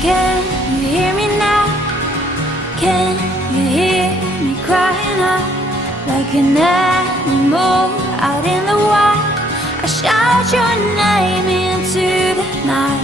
Can you hear me now? Can you hear me crying out like an animal out in the wild? I shout your name into the night.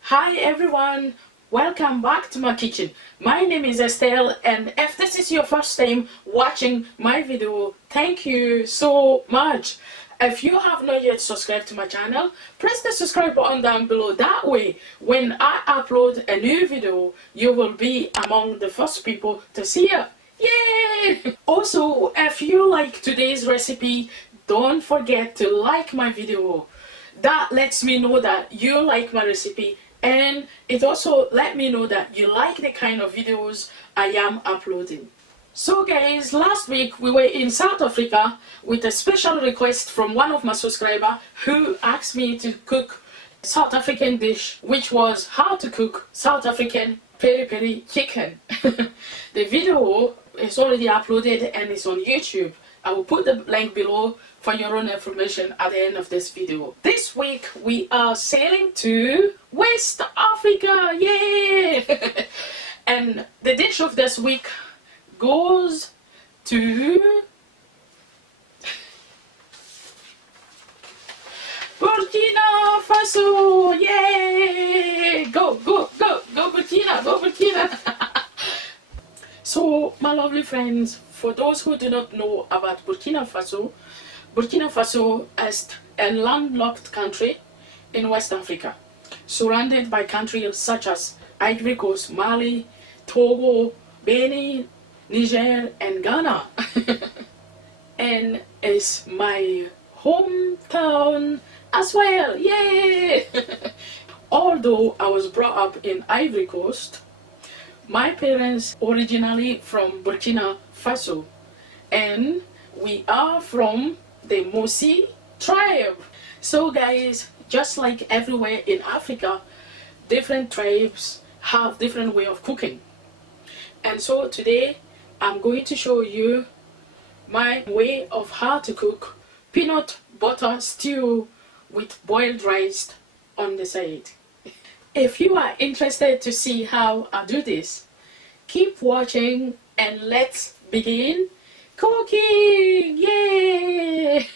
Hi everyone, welcome back to my kitchen. My name is Estelle, and if this is your first time watching my video, thank you so much. If you have not yet subscribed to my channel, press the subscribe button down below. That way, when I upload a new video, you will be among the first people to see it. Yay! Also, if you like today's recipe, don't forget to like my video. That lets me know that you like my recipe, and it also let me know that you like the kind of videos I am uploading. So guys, last week we were in South Africa with a special request from one of my subscribers who asked me to cook a South African dish, which was how to cook South African peri-peri chicken. The video is already uploaded and it's on YouTube. I will put the link below for your own information at the end of this video. This week we are sailing to West Africa, yay! And the dish of this week goes to Burkina Faso, yay! Go, go, go, go Burkina, go Burkina! So, my lovely friends, for those who do not know about Burkina Faso, Burkina Faso is a landlocked country in West Africa, surrounded by countries such as Ivory Coast, Mali, Togo, Benin, Niger and Ghana. And it's my hometown as well, yay! Although I was brought up in Ivory Coast, my parents originally from Burkina Faso, and we are from the Mosi tribe. So guys, just like everywhere in Africa, different tribes have different way of cooking. And so today I'm going to show you my way of how to cook peanut butter stew with boiled rice on the side. If you are interested to see how I do this, keep watching and let's begin cooking! Yay!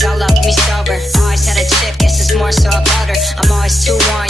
All love me sober. Always had a chip, guess it's more so about her. I'm always too warm.